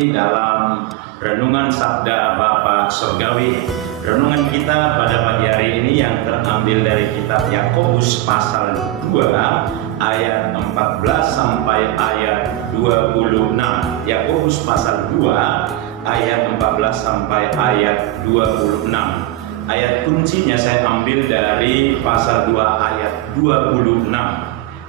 kembali dalam Renungan Sabda Bapa Surgawi. Renungan kita pada pagi hari ini yang terambil dari kitab Yakobus pasal 2 ayat 14 sampai ayat 26. Yakobus pasal 2 ayat 14 sampai ayat 26. Ayat kuncinya saya ambil dari pasal 2 ayat 26.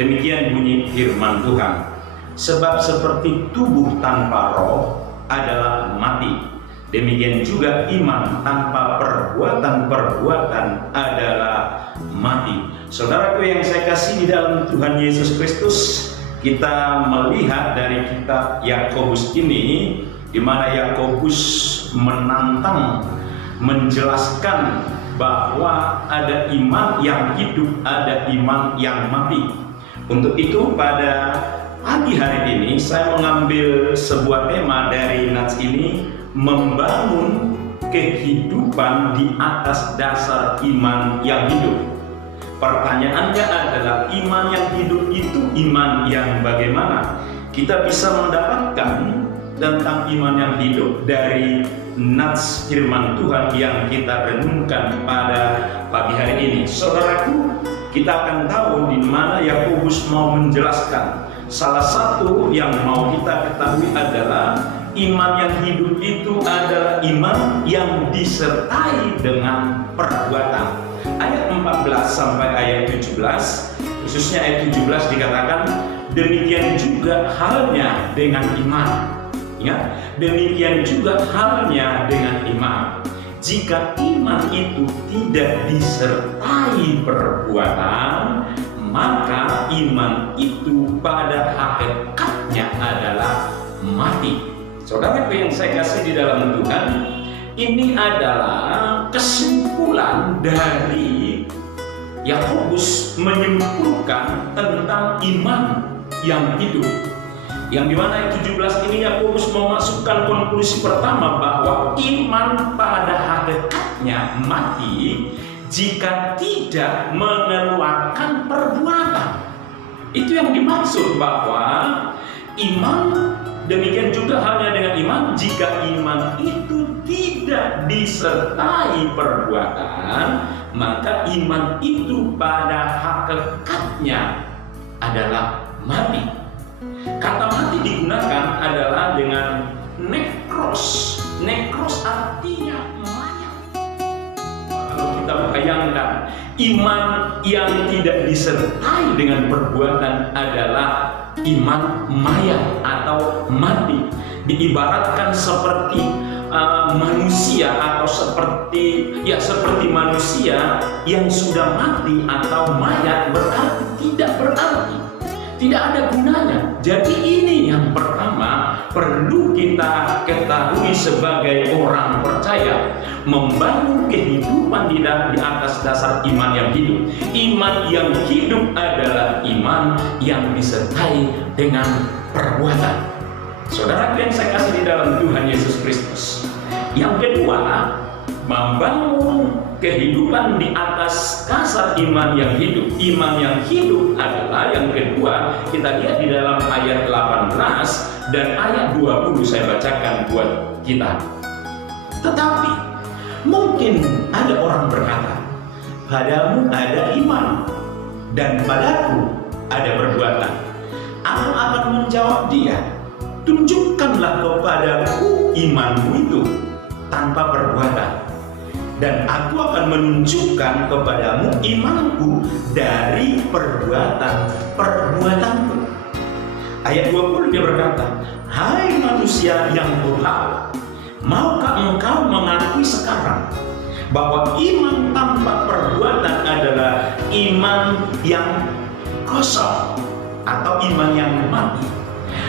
Demikian bunyi firman Tuhan. Sebab seperti tubuh tanpa roh adalah mati, demikian juga iman tanpa perbuatan-perbuatan adalah mati. Saudaraku yang saya kasih di dalam Tuhan Yesus Kristus, kita melihat dari kitab Yakobus ini, di mana Yakobus menantang, menjelaskan bahwa ada iman yang hidup, ada iman yang mati. Untuk itu pada pagi hari ini saya mengambil sebuah tema dari nats ini, membangun kehidupan di atas dasar iman yang hidup. Pertanyaannya adalah, iman yang hidup itu iman yang bagaimana? Kita bisa mendapatkan tentang iman yang hidup dari nats firman Tuhan yang kita renungkan pada pagi hari ini. Saudaraku, kita akan tahu di mana Yakobus mau menjelaskan. Salah satu yang mau kita ketahui adalah iman yang hidup itu adalah iman yang disertai dengan perbuatan. Ayat 14 sampai ayat 17, khususnya ayat 17 dikatakan, demikian juga halnya dengan iman. Ingat, demikian juga halnya dengan iman. Jika iman itu tidak disertai perbuatan, maka iman itu pada hakikatnya adalah mati. Saudara yang saya kasih di dalam Tuhan, ini adalah kesimpulan dari Yakobus menyimpulkan tentang iman yang hidup. Yang dimana ayat 17 ini Yakobus memasukkan konklusi pertama bahwa iman pada hakikatnya mati jika tidak mengeluarkan perbuatan. Itu yang dimaksud bahwa iman, demikian juga halnya dengan iman, jika iman itu tidak disertai perbuatan, maka iman itu pada hakikatnya adalah mati. Kata mati digunakan adalah dengan nekros. Nekros artinya mayat. Kalau kita bayangkan, iman yang tidak disertai dengan perbuatan adalah iman mayat atau mati. Diibaratkan seperti manusia atau seperti manusia yang sudah mati atau mayat, berarti tidak berarti, tidak ada gunanya. Jadi ini yang pertama perlu kita ketahui sebagai orang percaya, membangun kehidupan di atas dasar iman yang hidup. Iman yang hidup adalah iman yang disertai dengan perbuatan. Saudara yang saya kasih di dalam Tuhan Yesus Kristus. Yang kedua, membangun kehidupan di atas dasar iman yang hidup. Iman yang hidup adalah yang kedua, kita lihat di dalam ayat 18 dan ayat 20 saya bacakan buat kita. Tetapi mungkin ada orang berkata, padamu ada iman dan padaku ada perbuatan. Aku akan menjawab dia, tunjukkanlah kepadaku imanmu itu tanpa perbuatan, dan aku akan menunjukkan kepadamu imanku dari perbuatan-perbuatanku. Ayat 20 dia berkata, hai manusia yang bohong, maukah engkau mengakui sekarang bahwa iman tanpa perbuatan adalah iman yang kosong atau iman yang mati?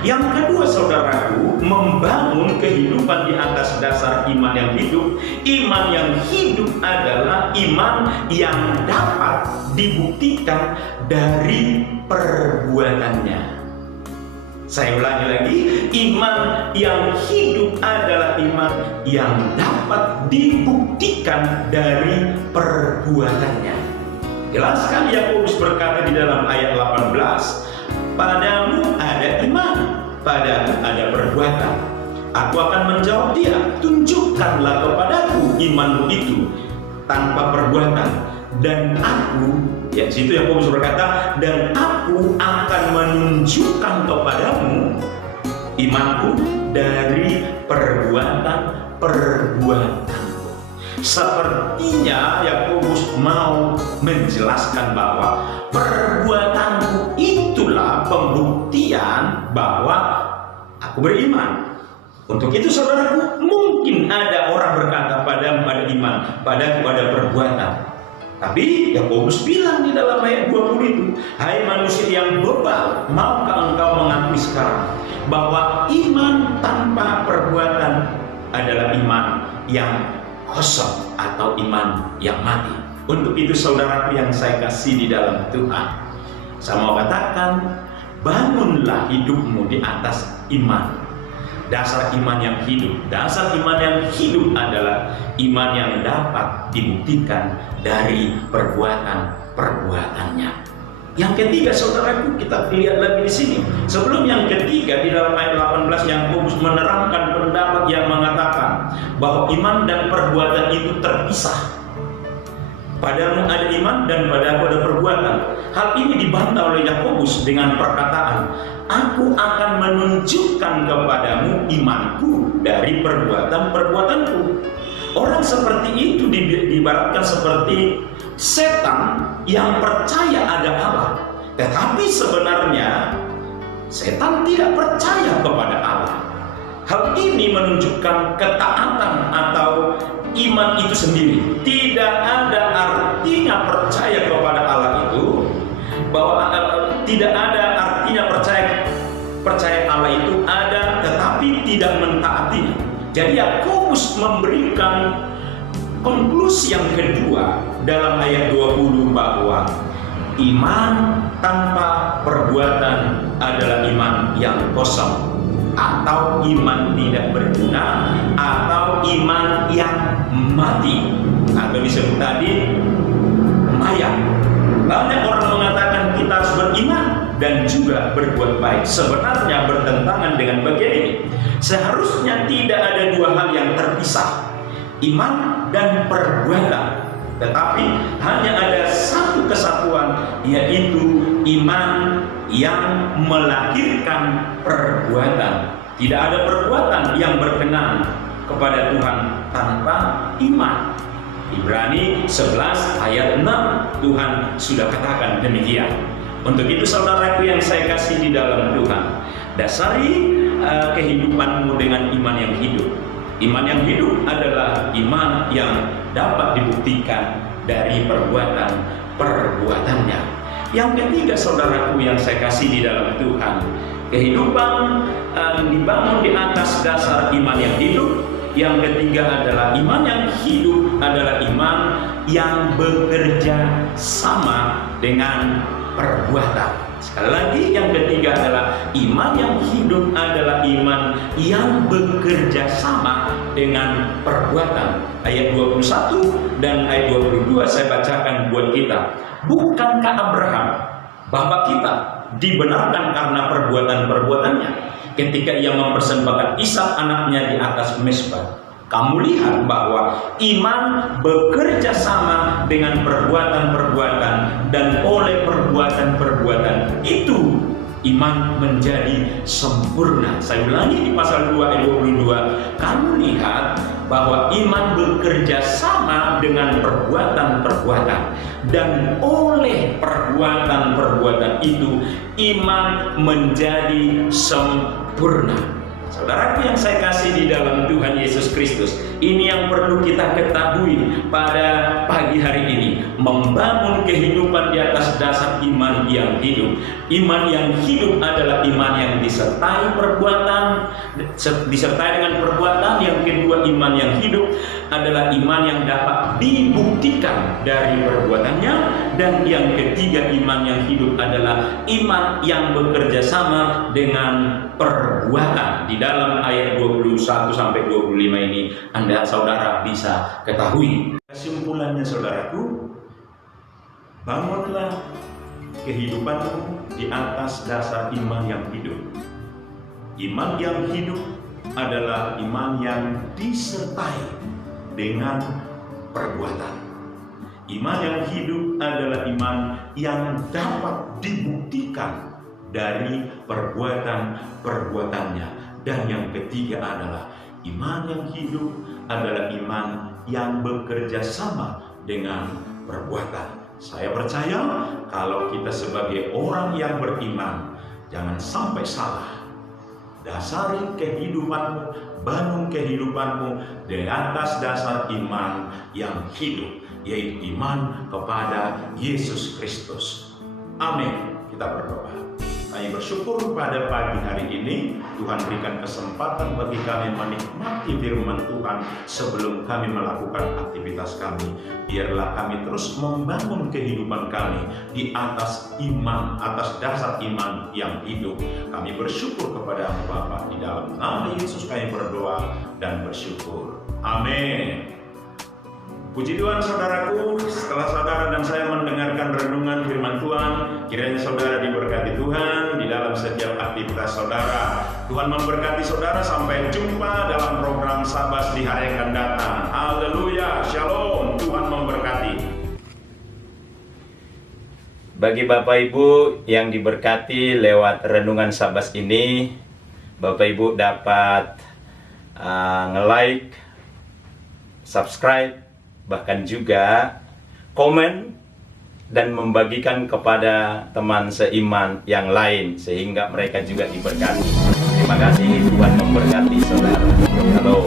Yang kedua, saudaraku, membangun kehidupan di atas dasar iman yang hidup. Iman yang hidup adalah iman yang dapat dibuktikan dari perbuatannya. Saya ulangi lagi, iman yang hidup adalah iman yang dapat dibuktikan dari perbuatannya. Jelaskan Yakobus berkata di dalam ayat 18, padamu ada iman, padamu ada perbuatan. Aku akan menjawab dia, tunjukkanlah kepadaku imanmu itu tanpa perbuatan, dan aku, ya situ Yakobus berkata, dan aku akan menunjukkan kepadamu imanku dari perbuatan-perbuatan. Sepertinya Yakobus mau menjelaskan bahwa perbuatanku itulah pembuktian bahwa aku beriman. Untuk itu saudaraku, mungkin ada orang berkata padamu ada iman, padaku ada perbuatan. Tapi Yakobus bilang di dalam ayat 20 itu, hai manusia yang bebal, maukah engkau mengakui sekarang bahwa iman tanpa perbuatan adalah iman yang kosong atau iman yang mati. Untuk itu saudaraku yang saya kasih di dalam Tuhan, saya mau katakan, bangunlah hidupmu di atas iman. Dasar iman yang hidup. Dasar iman yang hidup adalah iman yang dapat dibuktikan dari perbuatan-perbuatannya. Yang ketiga saudaraku, kita lihat lagi di sini. Sebelum yang ketiga, di dalam ayat 18 Yakobus menerangkan pendapat yang mengatakan bahwa iman dan perbuatan itu terpisah. Padamu ada iman dan padaku ada perbuatan. Hal ini dibantah oleh Yakobus dengan perkataan, aku akan menunjukkan kepadamu imanku dari perbuatan-perbuatanku. Orang seperti itu diibaratkan seperti setan yang percaya ada Allah, tetapi sebenarnya setan tidak percaya kepada Allah. Hal ini menunjukkan ketaatan atau iman itu sendiri. Tidak ada artinya percaya kepada Allah itu, bahwa tidak ada artinya percaya Allah itu ada tetapi tidak mentaatinya. Jadi Yakobus memberikan konklusi yang kedua dalam ayat 20 bahwa iman tanpa perbuatan adalah iman yang kosong, atau iman tidak berguna, atau iman yang mati, atau disebut tadi mayat. Banyak orang mengatakan kita harus beriman dan juga berbuat baik. Sebenarnya bertentangan dengan bagian ini. Seharusnya tidak ada dua hal yang terpisah, iman dan perbuatan, tetapi hanya ada satu kesatuan, yaitu iman yang melahirkan perbuatan. Tidak ada perbuatan yang berkenan kepada Tuhan tanpa iman. Ibrani 11 ayat 6 Tuhan sudah katakan demikian. Untuk itu saudaraku yang saya kasih di dalam Tuhan, dasari kehidupanmu dengan iman yang hidup. Iman yang hidup adalah iman yang dapat dibuktikan dari perbuatan-perbuatannya. Yang ketiga saudaraku yang saya kasih di dalam Tuhan, kehidupan dibangun di atas dasar iman yang hidup. Yang ketiga adalah iman yang hidup adalah iman yang bekerja sama dengan perbuatan. Sekali lagi, yang ketiga adalah iman yang hidup adalah iman yang bekerja sama dengan perbuatan. Ayat 21 dan ayat 22 saya bacakan buat kita. Bukankah Abraham, bapak kita, dibenarkan karena perbuatan-perbuatannya ketika ia mempersembahkan Ishak anaknya di atas mezbah? Kamu lihat bahwa iman bekerja sama dengan perbuatan-perbuatan, dan oleh perbuatan-perbuatan itu iman menjadi sempurna. Saya ulangi di pasal 2 ayat 22, kamu lihat bahwa iman bekerja sama dengan perbuatan-perbuatan, dan oleh perbuatan-perbuatan itu iman menjadi sempurna. Saudaraku yang saya kasih di dalam Tuhan Yesus Kristus, ini yang perlu kita ketahui pada pagi hari ini. Membangun kehidupan di atas dasar iman yang hidup. Iman yang hidup adalah iman yang disertai perbuatan, disertai dengan perbuatan. Yang kedua, iman yang hidup adalah iman yang dapat dibuktikan dari perbuatannya. Dan yang ketiga, iman yang hidup adalah iman yang bekerja sama dengan perbuatan. Di dalam ayat 21 sampai 25 ini Anda saudara bisa ketahui. Kesimpulannya saudaraku, bangunlah kehidupanmu di atas dasar iman yang hidup. Iman yang hidup adalah iman yang disertai dengan perbuatan. Iman yang hidup adalah iman yang dapat dibuktikan dari perbuatan-perbuatannya. Dan yang ketiga adalah iman yang hidup adalah iman yang bekerja sama dengan perbuatan. Saya percaya kalau kita sebagai orang yang beriman, jangan sampai salah. Dasari kehidupanmu, bangun kehidupanmu di atas dasar iman yang hidup, yaitu iman kepada Yesus Kristus. Amin. Kita berdoa. Kami bersyukur pada pagi hari ini Tuhan berikan kesempatan bagi kami menikmati firman Tuhan sebelum kami melakukan aktivitas kami. Biarlah kami terus membangun kehidupan kami di atas iman, atas dasar iman yang hidup. Kami bersyukur kepada Bapa, di dalam nama Yesus kami berdoa dan bersyukur. Amin. Puji Tuhan saudaraku, setelah saudara dan saya mendengarkan renungan firman Tuhan, kiranya saudara diberkati Tuhan di dalam setiap aktivitas saudara. Tuhan memberkati saudara, sampai jumpa dalam program Sabas di hari yang akan datang. Haleluya, shalom, Tuhan memberkati. Bagi Bapak Ibu yang diberkati lewat renungan Sabas ini, Bapak Ibu dapat nge-like, subscribe, bahkan juga komen dan membagikan kepada teman seiman yang lain sehingga mereka juga diberkati. Terima kasih, Tuhan memberkati saudara. Halo.